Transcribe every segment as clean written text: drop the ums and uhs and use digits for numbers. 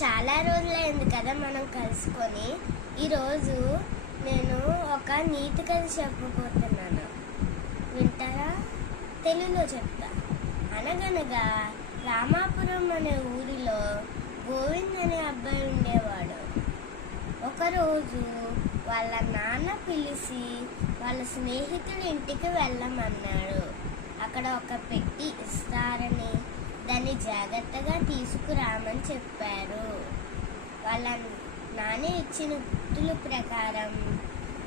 చాలా రోజులైంది కదా మనం కలుసుకొని. ఈరోజు నేను ఒక నీతి కథ చెప్పబోతున్నాను, వింటారా? తెలుగులో చెప్తా. అనగనగా రామాపురం అనే ఊరిలో గోవింద్ అనే అబ్బాయి ఉండేవాడు. ఒకరోజు వాళ్ళ నాన్న పిలిచి వాళ్ళ స్నేహితుడి ఇంటికి వెళ్ళమన్నాడు. అక్కడ ఒక పెట్టి ఇస్తారని దాన్ని జాగ్రత్తగా తీసుకురామని చెప్పారు. వాళ్ళ నాన్న ఇచ్చిన గుర్తుల ప్రకారం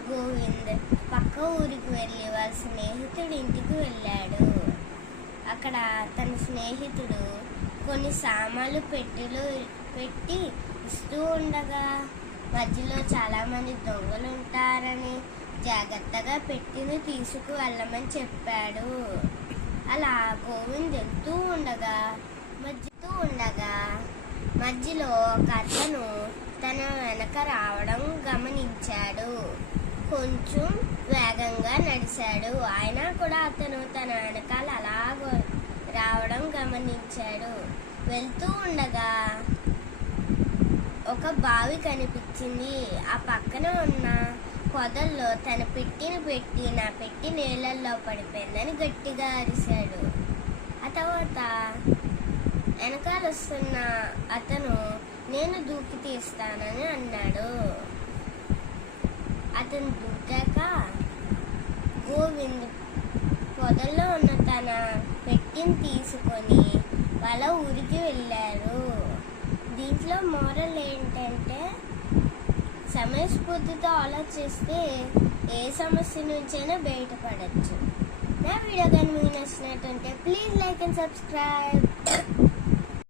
గోవింద్ పక్క ఊరికి వెళ్ళి వాళ్ళ స్నేహితుడి ఇంటికి వెళ్ళాడు. అక్కడ తన స్నేహితుడు కొన్ని సామాన్లు పెట్టెలో పెట్టి ఇస్తూ ఉండగా మధ్యలో చాలామంది దొంగలు ఉంటారని జాగ్రత్తగా పెట్టిని తీసుకువెళ్ళమని చెప్పాడు. అలా గోవింద్ వెళ్తూ ఉండగా మధ్యలో ఒక అతను తన వెనక రావడం గమనించాడు. కొంచెం వేగంగా నడిచాడు. అయినా కూడా అతను తన వెనకాల అలాగ రావడం గమనించాడు. వెళ్తూ ఉండగా ఒక బావి కనిపించింది. ఆ పక్కన ఉన్న పొదల్లో తన పెట్టిని పెట్టి నా పెట్టి నీళ్ళల్లో పడిపోయిందని గట్టిగా అరిశాడు. ఆ తర్వాత వెనకాల వస్తున్న అతను నేను దూకి తీస్తానని అన్నాడు. అతను దూకాక గోవింద్ పొదల్లో ఉన్న తన పెట్టిని తీసుకొని వాళ్ళ ఊరికి వెళ్ళారు. దీంట్లో మోరల్ ఏంటంటే, సమయస్ఫూర్తితో ఆలోచిస్తే ఏ సమస్య నుంచైనా బయటపడచ్చు. నా వీడియో కానీ మీకు నచ్చినట్టుంటే ప్లీజ్ లైక్ అండ్ సబ్స్క్రైబ్.